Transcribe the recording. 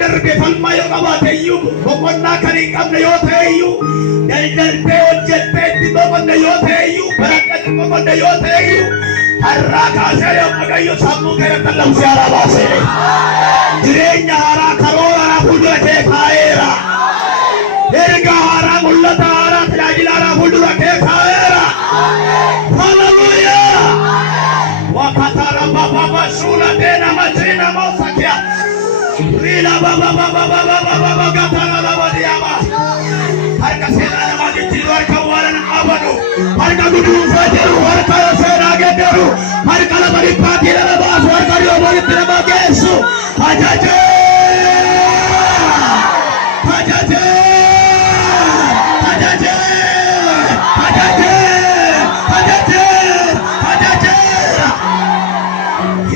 darbe falma yoo qabaate iyyuu boqonnaa kan hin qabne yoo ta'e iyyuu daldaltee hojjetteetti boqonne yoo ta'e iyyuu baradhatti boqonne yoo ta'e iyyuu har'aa kaasee yoo Waaqayyo sammuu keessa lamsi haaraa baasee jireenya haaraa karoora haaraa fuuldura kee kaa'eera. Erga haaraa mul'ata haaraa tajaajila haaraa fuuldura kee kaa'eera. Hallelujah. Wakatara baba shula tena majina mosakia. Rila baba gatara baba diaba. Harka sena nama kitiru harka wala na abadu. Harka gudu fajiru harka sena gederu. Harka la bari pati la basu harka yo bari tina bagesu. Ajaje.